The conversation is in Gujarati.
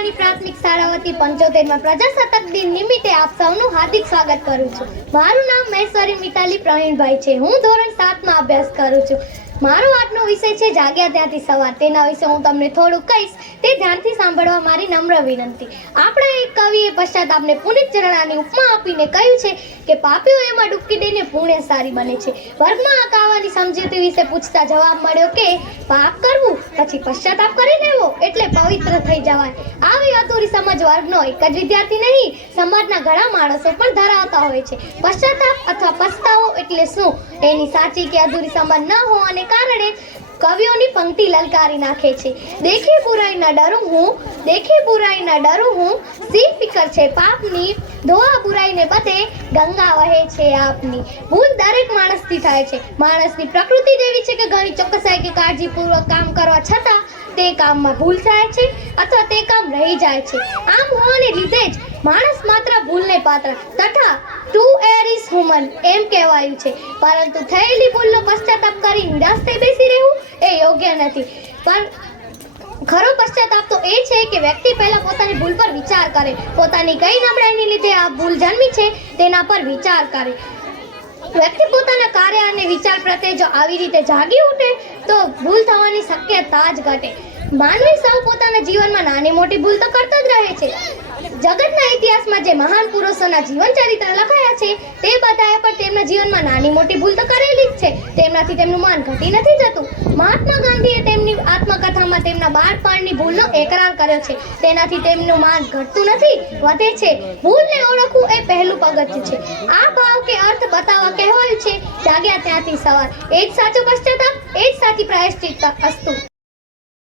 વિરાણી પ્રાથમિક શાળા વતી 75માં પ્રજાસત્તાક દિન નિમિત્તે આપ સૌનું હાર્દિક સ્વાગત કરું છું। મારું નામ મહેશ્વરી મિતાલી પ્રવીણભાઈ છે। હું ધોરણ 7માં અભ્યાસ કરું છું। મારો આજનો વિષય છે જાગ્યા ત્યાંથી સવાર। તેના વિશે હું તમને થોડું કહીશ, તે ધ્યાનથી સાંભળવા મારી નમ્ર વિનંતી। આપણા એક કવિએ પશ્ચાતાપને પુનિત ઝરણાની ઉપમા આપીને કહ્યું છે કે પાપીઓ એમાં ડૂબકી દઈને પુણ્યશાળી બને છે। વર્ગમાં આ કહાની સમજૂતી વિશે પૂછતા જવાબ મળ્યો કે પાપ કરવું પછી પશ્ચાતાપ કરી લેવો એટલે પવિત્ર થઈ જવાય। આવી અધૂરી સમજ વર્ગનો એક જ વિદ્યાર્થી નહીં, સમાજના ઘણા માણસો પણ ધરાવતા હોય છે। પશ્ચાતાપ અથવા પસ્તાવો એટલે શું, એની સાચી કે અધૂરી સમજ ન હોવાને કારણે કવિઓની પંક્તિ લલકારી નાખે છે। દેખી બુરાઈ ન ડરું હું, સી ફિકર છે પાપની, ધોવા બુરાઈને બદે ગંગા વહે છે આપની। ભૂલ દરેક માણસથી થાય છે। માણસની પ્રકૃતિ જેવી છે કે ઘણી ચોકસાઈ કે કાળજીપૂર્વક કામ કરવા છતાં તે કામમાં ભૂલ થાય છે અથવા તે કામ રહી જાય છે। આમ હોવાને લીધે જ માણસ માત્ર ભૂલને પાત્ર તથા ટુ એર ઇઝ હ્યુમન એમ કહેવાયું છે। પરંતુ થયેલી ભૂલનો પશ્ચાતાપ કરી નિરાશ થઈ બેસી રહેવું એ યોગ્ય નથી। પણ ખરો પશ્ચાતાપ તો એ છે કે વ્યક્તિ પહેલા પોતાની ભૂલ પર વિચાર કરે, પોતાની કઈ નબળાઈને લીધે આ ભૂલ જન્મી છે તેના પર વિચાર કરે। વ્યક્તિ પોતાના કાર્ય અને વિચાર પ્રત્યે જો આવી રીતે જાગી ઉઠે તો ભૂલ થવાની શક્યતા જ ઘટે। માનવી સૌ પોતાના જીવનમાં નાની મોટી ભૂલ તો કરતા જ રહે છે। જગતના ઇતિહાસમાં જે મહાન પુરુષોના જીવન ચરિત્ર લખાયા છે તે બધાએ પણ તેમના જીવનમાં નાની મોટી ભૂલ તો કરેલી જ છે। તેમનાથી તેમનું માન ઘટી નથી જતું। મહાત્મા ગાંધીએ તેમની આત્મકથામાં તેમના બાળપણની ભૂલનો એકરાર કર્યો છે। તેનાથી તેમનું માન ઘટતું નથી, વધે છે। ભૂલને ઓળખવું એ પહેલું પગથિયું છે। આ ભાવ કે અર્થ બતાવવા કહેવાયું છે જાગ્યા ત્યાંથી સવાર। એ જ સાચો પશ્ચાતાપ, એ જ સાચી પ્રાયશ્ચિત અસ્તુ।